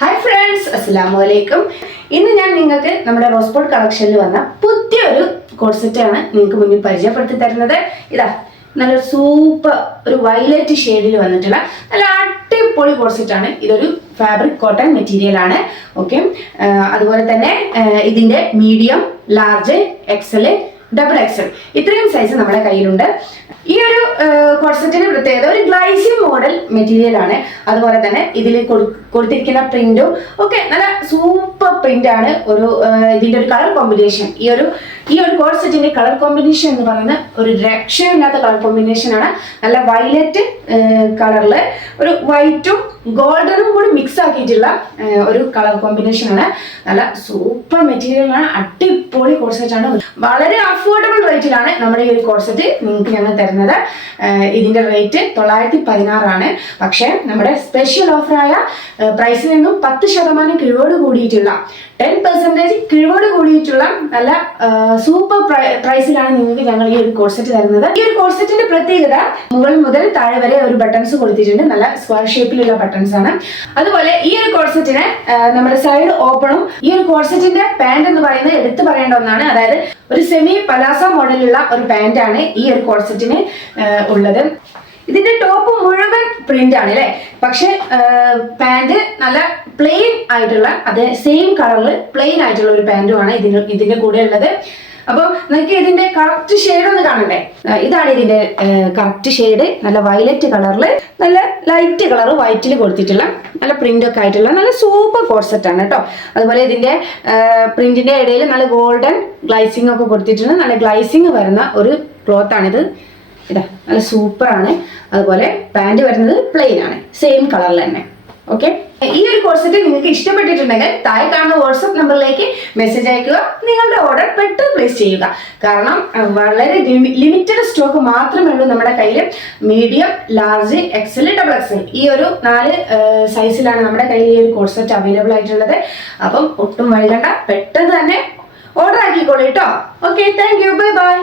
Hi friends, അസ്സലാമു അലൈക്കും. ഇന്ന് ഞാൻ നിങ്ങൾക്ക് നമ്മുടെ റോസ്പോർട്ട് കളക്ഷനിൽ വന്ന പുതിയൊരു കോഡ്സെറ്റാണ് നിങ്ങൾക്ക് മുന്നിൽ പരിചയപ്പെടുത്തി തരുന്നത്. ഇതാ നല്ലൊരു സൂപ്പർ ഒരു വയലറ്റ് ഷെയ്ഡിൽ വന്നിട്ടുള്ള നല്ല അടിപൊളി കോഡ്സെറ്റാണ്. ഇതൊരു ഫാബ്രിക് കോട്ടൺ മെറ്റീരിയൽ ആണ്. ഓക്കെ, അതുപോലെ തന്നെ ഇതിന്റെ medium, large, XL, double XL ഇത്രയും സൈസ് നമ്മുടെ കയ്യിലുണ്ട്. ഈ ഒരു കോഡ്സെറ്റിന്റെ പ്രത്യേകത ഒരു ഗ്ലൈസിംഗ് മോഡൽ മെറ്റീരിയൽ ആണ്. അതുപോലെ തന്നെ ഇതിൽ കൊടുത്തിരിക്കുന്ന പ്രിന്റും ഒക്കെ നല്ല സൂപ്പർ പ്രിന്റ് ആണ്. ഇതിന്റെ ഒരു കളർ കോമ്പിനേഷൻ, ഈ ഒരു കോഡ്സെറ്റിന്റെ കളർ കോമ്പിനേഷൻ എന്ന് പറയുന്നത് ഒരു രക്ഷയില്ലാത്ത കളർ കോമ്പിനേഷൻ ആണ്. നല്ല വയലറ്റ് കളറില് ഒരു വൈറ്റും ഗോൾഡനും കൂടി മിക്സ് ആക്കിയിട്ടുള്ള ഒരു കളർ കോമ്പിനേഷൻ ആണ്. നല്ല സൂപ്പർ മെറ്റീരിയൽ ആണ്. അടിപൊളി കോഡ്സെറ്റ് ആണ്. വളരെ അഫോർഡബിൾ റേറ്റിലാണ് നമ്മുടെ ഈ ഒരു കോഡ്സെറ്റ് നിങ്ങൾക്ക് ഞങ്ങൾ തരുന്നത്. ഇതിന്റെ റേറ്റ് 916 ആണ്. പക്ഷെ നമ്മുടെ സ്പെഷ്യൽ ഓഫറായ പ്രൈസിൽ നിന്നും 10% കിഴിവോട് കൂടിയിട്ടുള്ള 10% കിഴിവോട് കൂടിയിട്ടുള്ള നല്ല സൂപ്പർ പ്രൈസിലാണ് നിങ്ങൾക്ക് ഞങ്ങൾ ഈ ഒരു കോഡ്സെറ്റ് തരുന്നത്. ഈ ഒരു കോഡ്സെറ്റിന്റെ പ്രത്യേകത മുകളിൽ മുതൽ താഴെ വരെ ഒരു ബട്ടൺസ് കൊടുത്തിട്ടുണ്ട്. നല്ല സ്ക്വയർ ഷേപ്പിലുള്ള ബട്ടൺസ് ആണ്. അതുപോലെ ഈ ഒരു കോഡ്സെറ്റിന് നമ്മുടെ സൈഡ് ഓപ്പണും. ഈ ഒരു കോഡ്സെറ്റിന്റെ പാന്റ് എന്ന് പറയുന്നത് എടുത്തു പറയേണ്ട ഒന്നാണ്. അതായത് ഒരു സെമി പലാസ മോഡലുള്ള ഒരു പാന്റ് ആണ് ഈ ഒരു കോഡ്സെറ്റിന് ഉള്ളത്. ഇതിന്റെ ടോപ്പ് മുഴുവൻ പ്രിന്റ് ആണ് അല്ലെ, പക്ഷെ പാന്റ് നല്ല പ്ലെയിൻ ആയിട്ടുള്ള അതേ സെയിം കളറിൽ പ്ലെയിൻ ആയിട്ടുള്ള ഒരു പാന്റുമാണ് ഇതിന്റെ കൂടെ ഉള്ളത്. അപ്പൊ നിങ്ങൾക്ക് ഇതിന്റെ കറക്റ്റ് ഷെയ്ഡ് ഒന്ന് കാണണ്ടേ? ഇതാണ് ഇതിന്റെ കറക്റ്റ് ഷെയ്ഡ്. നല്ല വയലറ്റ് കളറില് നല്ല ലൈറ്റ് കളർ വൈറ്റിൽ കൊടുത്തിട്ടുള്ള നല്ല പ്രിന്റ് ഒക്കെ ആയിട്ടുള്ള നല്ല സൂപ്പർ കോഡ്സെറ്റ് ആണ് കേട്ടോ. അതുപോലെ ഇതിന്റെ പ്രിന്റിന്റെ ഇടയിൽ നല്ല ഗോൾഡൻ ഗ്ലൈസിംഗ് ഒക്കെ കൊടുത്തിട്ടുണ്ട്. നല്ല ഗ്ലൈസിംഗ് വരുന്ന ഒരു ക്ലോത്ത് ആണിത്. ഇതാ നല്ല സൂപ്പർ ആണ്. അതുപോലെ പാന്റ് വരുന്നത് പ്ലെയിൻ ആണ്, സെയിം കളറിൽ തന്നെ. ഓക്കെ, ഈ ഒരു കോഡ്സെറ്റ് നിങ്ങൾക്ക് ഇഷ്ടപ്പെട്ടിട്ടുണ്ടെങ്കിൽ താഴെ കാണുന്ന വാട്സ്ആപ്പ് നമ്പറിലേക്ക് മെസ്സേജ് അയക്കുക. നിങ്ങളുടെ ഓർഡർ പെട്ടെന്ന് പ്ലേസ് ചെയ്യുക. കാരണം വളരെ ലിമിറ്റഡ് സ്റ്റോക്ക് മാത്രമേ ഉള്ളൂ നമ്മുടെ കയ്യിൽ. Medium, large, XL, double XL ഈ ഒരു 4 സൈസിലാണ് നമ്മുടെ കയ്യിൽ ഈ ഒരു കോഡ്സെറ്റ് അവൈലബിൾ ആയിട്ടുള്ളത്. അപ്പം ഒട്ടും വൈകണ്ട, പെട്ടെന്ന് തന്നെ ഓർഡർ ആക്കിക്കോളൂ കേട്ടോ. Okay, thank you, bye bye.